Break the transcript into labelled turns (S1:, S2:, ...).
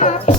S1: Bye.